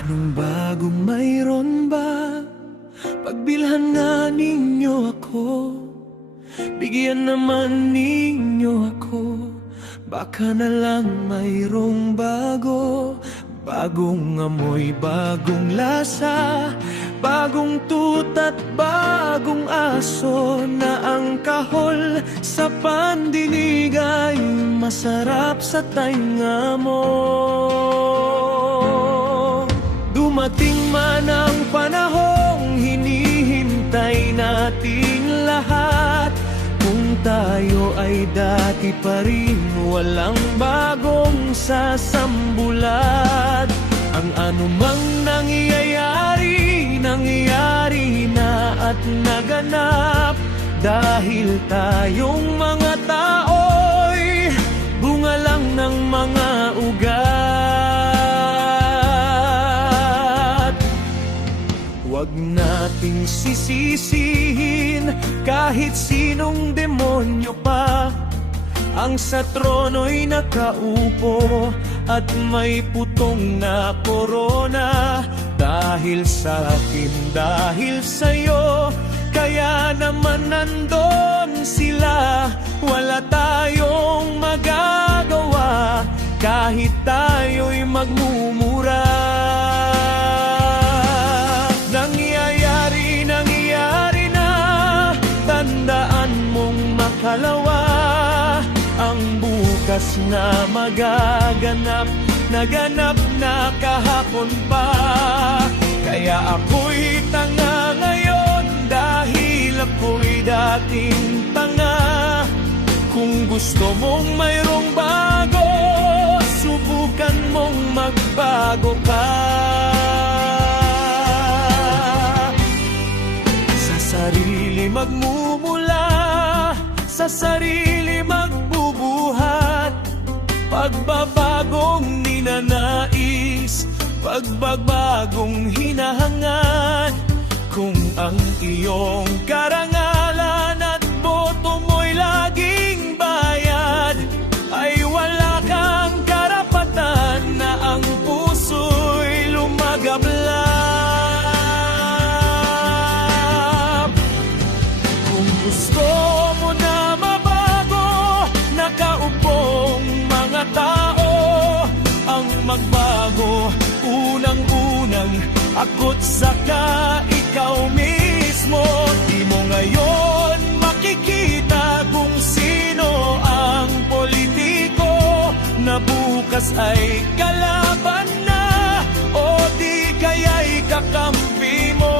Anong bagong mayroon ba? Pagbilhan nga ninyo ako, bigyan naman ninyo ako. Baka na lang mayroong bago, bagong amoy, bagong lasa, bagong tutat, bagong aso, na ang kahol sa pandinig ay masarap sa tainga mo. Dumating man ang panahong hinihintay nating lahat, kung tayo ay dati pa rin, walang bagong sasambulat. Ang anumang nangyayari, nangyayari na at naganap, dahil tayong mga tao'y bunga lang ng mga ugat. Huwag nating sisisihin kahit sinong demonyo pa, ang sa trono'y nakaupo at may putong na korona. Dahil sa akin, dahil sa'yo, kaya naman nandun sila. Wala tayong magagawa kahit tayo'y magmumura. Nangyayari, nangyayari na, tandaan mong makalawa. Ang bukas na magaganap, naganap na kahapon pa. Kaya ako'y tanga ngayon dahil ako'y dating tanga. Kung gusto mong mayroong bago, subukan mong magbago ka. Sa sarili magmumula, sa sarili magbubuhat, pagbabagong ninanais, pagbabagong hinahangad. Kung ang iyong karangalan at boto mo'y laging bayad, ay wala kang karapatan na ang puso'y lumagablab. Kung gusto mo na mabago, nakaupong mga tao ang magbago. Unang-unang ako't saka ikaw mismo. Di mo ngayon makikita kung sino ang politiko na bukas ay kalaban na, o di kaya'y kakampi mo.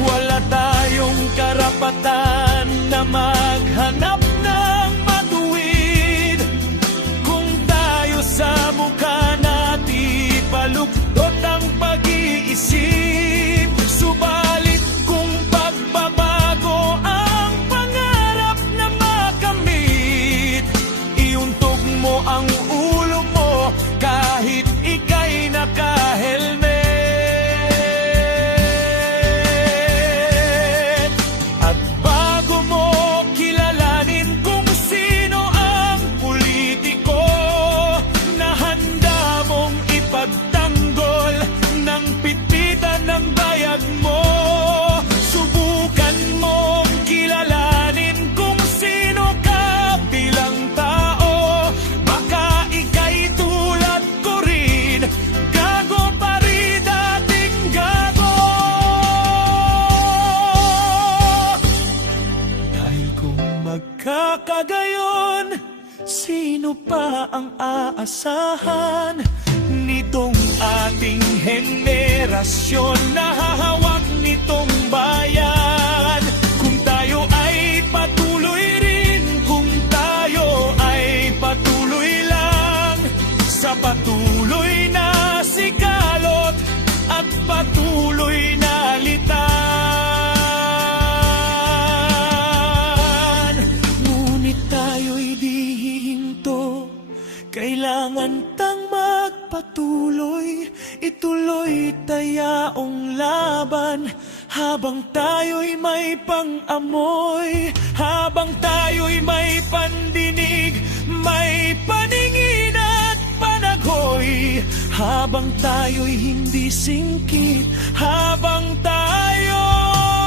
Wala tayong karapatan na maghanap ng matuwid kung tayo sa mukha natin paluktot ang pag-iisip. Subalit kung pagbabago ang pangarap na makamit, iuntog mo ang ulo mo kahit ika'y naka-helmet. At bago mo kilalanin kung sino ang politiko na handa mong ipagtanggol ng pititan ng bayag mo, subukan mong kilalanin kung sino ka bilang tao. Baka ika'y tulad ko rin, gago pa rin dating gago. Dahil kung magkakagayon, sino pa ang aasahan nitong ating henerasyon na hahawak nitong bayan? Kung tayo ay patuloy rin, kung tayo ay patuloy lang sa patuloy na sigalot at patuloy na litan. Ngunit tayo'y di hihinto, kailangan tang magpatuloy, ituloy tayaong laban. Habang tayo'y may pang-amoy, habang tayo'y may pandinig, may paningin at habang tayo'y hindi singkit, habang tayo'y